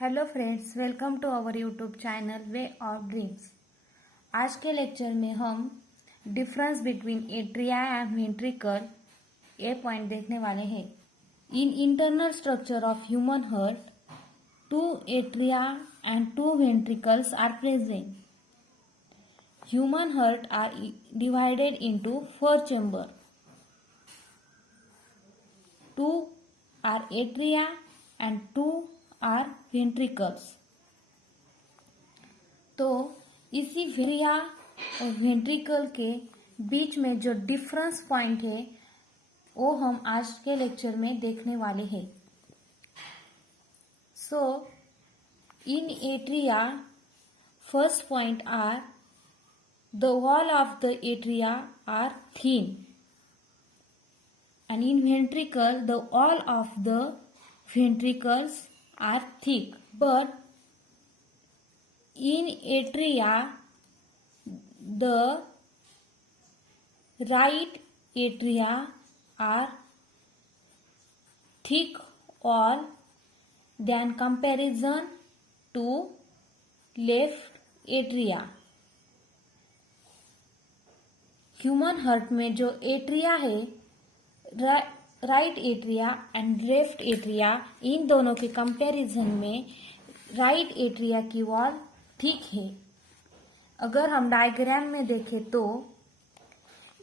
Hello friends, welcome to our YouTube channel way of dreams. आज के lecture में हम difference between atria and ventricle ये point देखने वाले हैं। In internal structure of human heart, 2 atria and 2 ventricles are present. Human heart are divided into 4 chambers. 2 are atria and 2 are ventricles. तो इसी एट्रिया और वेंट्रिकल के बीच में जो डिफरेंस पॉइंट है वो हम आज के लेक्चर में देखने वाले हैं. So in atria first point are the wall of the atria are thin, and in ventricle the wall of the ventricles are thick. But in atria the right atria are thick wall than comparison to left atria. Human heart में जो atria है, right atria and left atria, इन दोनों के कंपैरिजन में right atria की वॉल ठीक है. अगर हम डायग्राम में देखें तो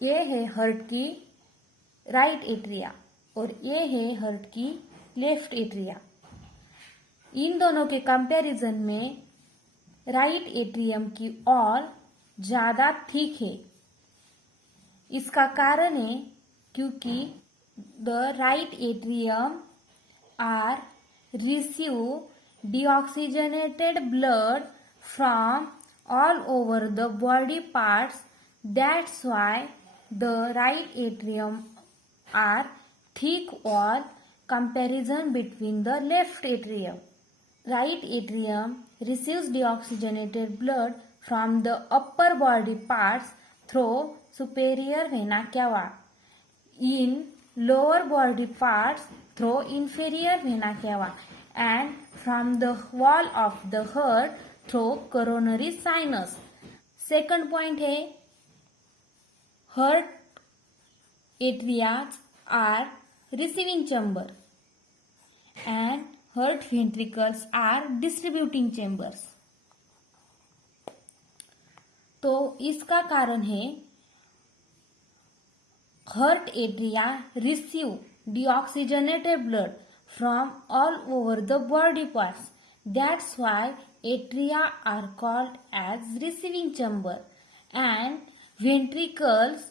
ये है हार्ट की राइट एट्रिया और ये है हार्ट की लेफ्ट एट्रिया. इन दोनों के कंपैरिजन में राइट एट्रियम की वॉल ज्यादा ठीक है. इसका कारण है क्योंकि the right atrium are receive deoxygenated blood from all over the body parts. That's why the right atrium are thick wall comparison between the left atrium. Right atrium receives deoxygenated blood from the upper body parts through superior vena cava, in lower body parts through inferior vena cava, and from the wall of the heart through coronary sinus. Second point है heart atrias are receiving chamber and heart ventricles are distributing chambers. तो इसका कारण है heart atria receive deoxygenated blood from all over the body parts. That's why atria are called as receiving chamber, and ventricles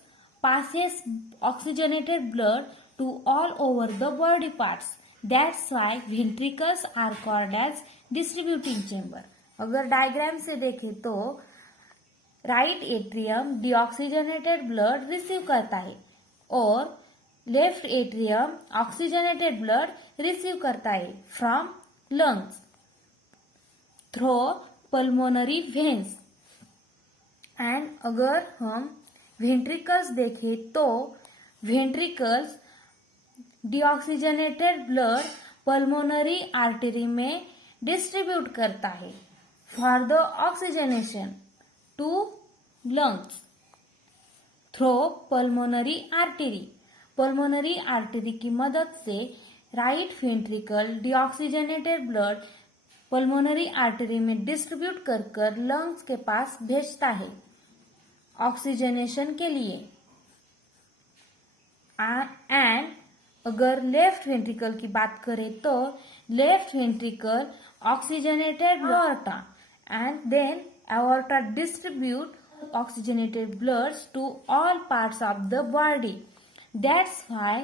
passes oxygenated blood to all over the body parts. That's why ventricles are called as distributing chamber. अगर diagram से देखें तो right atrium deoxygenated blood receive करता है और left atrium oxygenated blood receive करता है from lungs through pulmonary veins. And अगर हम वेंट्रिकल्स देखें तो ventricles deoxygenated blood pulmonary artery में डिस्ट्रीब्यूट करता है for the oxygenation to lungs through pulmonary artery. Pulmonary artery की मदद से right ventricle deoxygenated blood pulmonary artery में डिस्ट्रीब्यूट कर लंग्स के पास भेजता है ऑक्सीजनेशन के लिए. एंड अगर लेफ्ट वेंट्रिकल की बात करें तो left ventricle oxygenated aorta and then aorta distribute oxygenated bloods to all parts of the body. That's why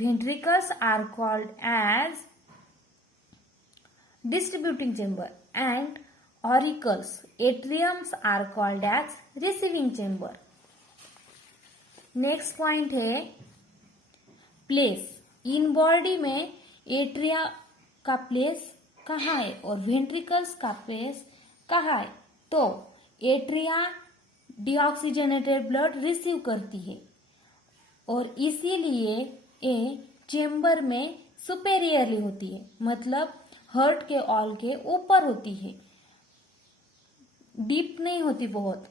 ventricles are called as distributing chamber and auricles, atriums are called as receiving chamber. Next point है place. In body में एट्रिया का प्लेस कहाँ है और वेंट्रिकल्स का प्लेस कहाँ है. तो एट्रिया डीऑक्सीजनेटेड ब्लड रिसीव करती है और इसीलिए ये चेम्बर में सुपेरियरली होती है, मतलब हार्ट के ऑल के ऊपर होती है, डीप नहीं होती बहुत।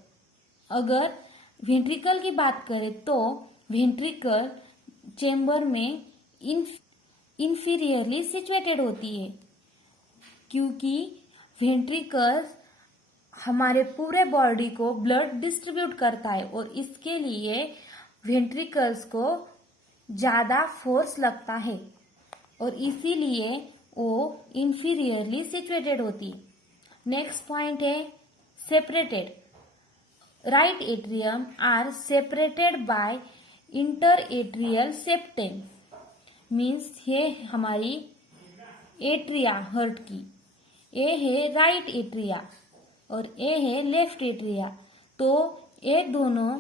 अगर वेंट्रिकल की बात करें तो वेंट्रिकल चेम्बर में इंफीरियरली सिचुएटेड होती है, क्योंकि वेंट्रिकल्स हमारे पूरे बॉडी को ब्लड डिस्ट्रीब्यूट करता है और इसके लिए वेंट्रिकल्स को ज्यादा फोर्स लगता है और इसीलिए वो इंफीरियरली सिचुएटेड होती है। नेक्स्ट पॉइंट है separated. Right atrium are separated by inter atrial septum. Means ये हमारी एट्रिया हार्ट की, ये है राइट एट्रिया और ये है लेफ्ट एट्रिया। तो ये दोनों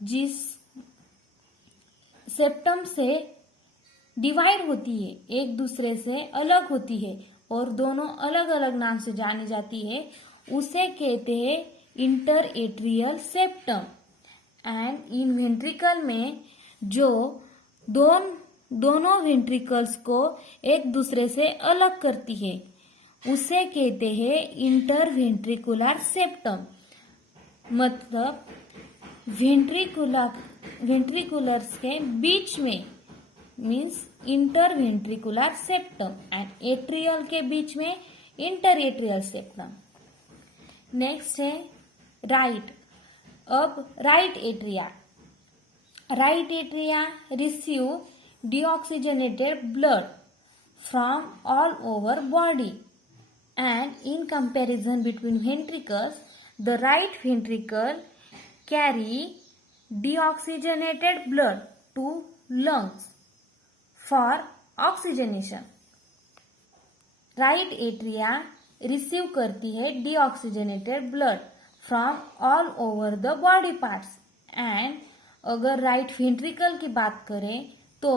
जिस सेप्टम से डिवाइड होती है, एक दूसरे से अलग होती है और दोनों अलग अलग नाम से जानी जाती है, उसे कहते हैं inter atrial septum. And in ventricle में जो दोनों वेंट्रिकल्स को एक दूसरे से अलग करती है उसे कहते हैं इंटर वेंट्रिकुलर सेप्टम। मतलब वेंट्रिकुलर्स के बीच में means inter ventricular septum and atrial के बीच में इंटर एट्रियल सेप्टम। नेक्स्ट है राइट। अब right atria receive deoxygenated blood from all over body, and in comparison between ventricles, the right ventricle carry deoxygenated blood to lungs for oxygenation. Right atria receive करती है deoxygenated blood from all over the body parts, and अगर right ventricle की बात करें तो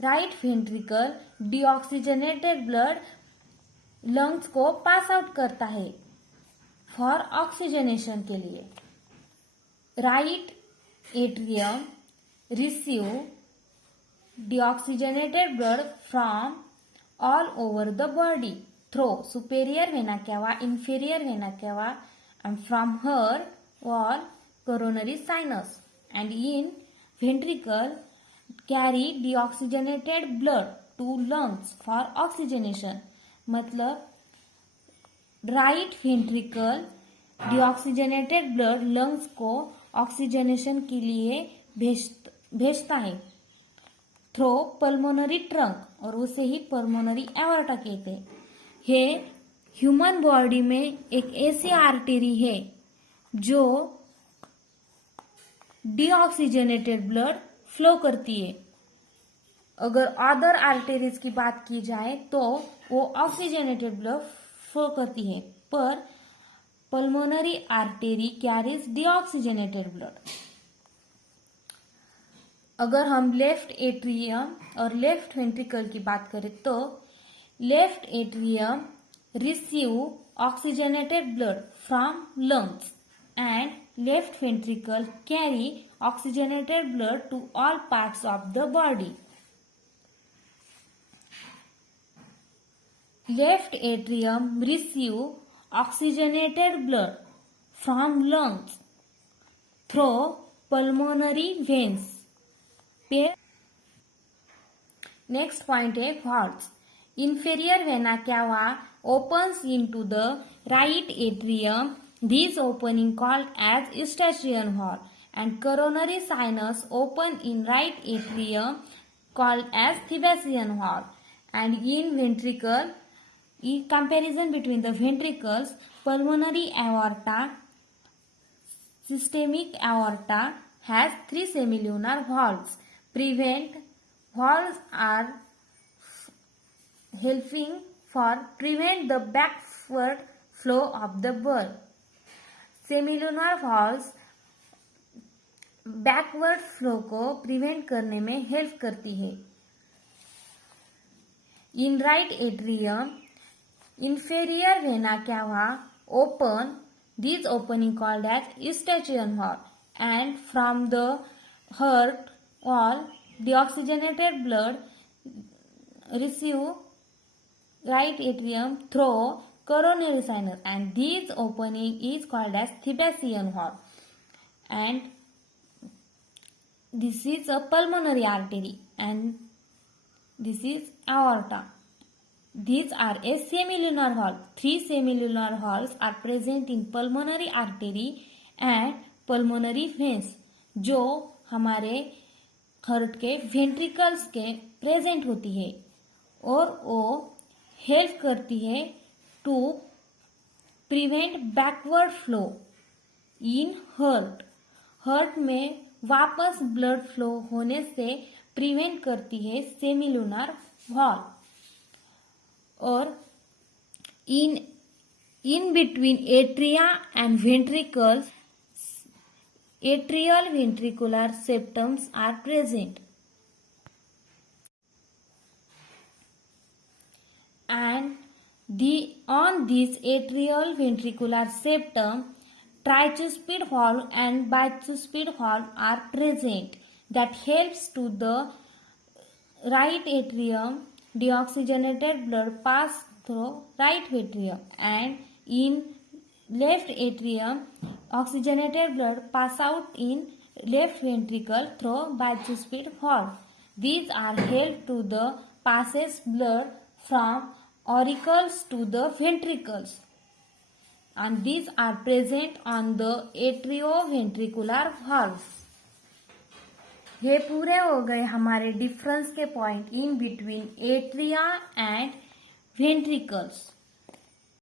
right ventricle deoxygenated blood lungs को pass out करता है फॉर ऑक्सीजनेशन के लिए। Right atrium receive deoxygenated blood from all over the body through superior vena cava, inferior vena cava, and from her wall coronary sinus, and in ventricle carry deoxygenated blood to lungs for oxygenation। मतलब right ventricle deoxygenated blood lungs को ऑक्सीजनेशन के लिए भेजता है through pulmonary trunk, और उसे ही pulmonary aorta कहते हैं। ये ह्यूमन बॉडी में एक ऐसी आर्टरी है जो डीऑक्सीजनेटेड ब्लड फ्लो करती है। अगर अदर आर्टरीज की बात की जाए तो वो ऑक्सीजनेटेड ब्लड फ्लो करती है, पर pulmonary artery carries deoxygenated blood. अगर हम लेफ्ट एट्रियम और लेफ्ट वेंट्रिकल की बात करें तो left atrium receive oxygenated blood from lungs and left ventricle carry oxygenated blood to all parts of the body. Left atrium receive oxygenated blood from lungs through pulmonary veins. Next point है valves. Inferior vena cava opens into the right atrium. These opening called as eustachian valve, and coronary sinus open in right atrium called as Thebesian valve. And in ventricle, in comparison between the ventricles, pulmonary aorta, systemic aorta has 3 semilunar valves. Valves are helping for prevent the backward flow of the blood. Semilunar valves backward flow को प्रिवेंट करने में हेल्प करती है। In right atrium inferior vena cava open, these opening called as eustachian valve, and from the heart wall deoxygenated blood right atrium through coronary sinus, and this opening is called as Sebacean valve. And this is a pulmonary artery, and this is aorta. These are a semilunar valve. 3 semilunar valves are present in pulmonary artery and pulmonary veins, जो हमारे हार्ट के वेंट्रिकल्स के प्रेजेंट होती है और वो help करती है to prevent backward flow in heart. Heart में वापस ब्लड फ्लो होने से प्रिवेंट करती है सेमिलुनर valve. और in between atria and ventricles, atrial ventricular septums are present, and on this atrial ventricular septum, tricuspid valve and bicuspid valve are present that helps to the right atrium. Deoxygenated blood pass through right atrium, and in left atrium, oxygenated blood pass out in left ventricle through bicuspid valve. These are help to the passes blood from auricles to the ventricles, and these are present on the atrioventricular valves. ये पूरे हो गए हमारे डिफरेंस के point in between atria and ventricles.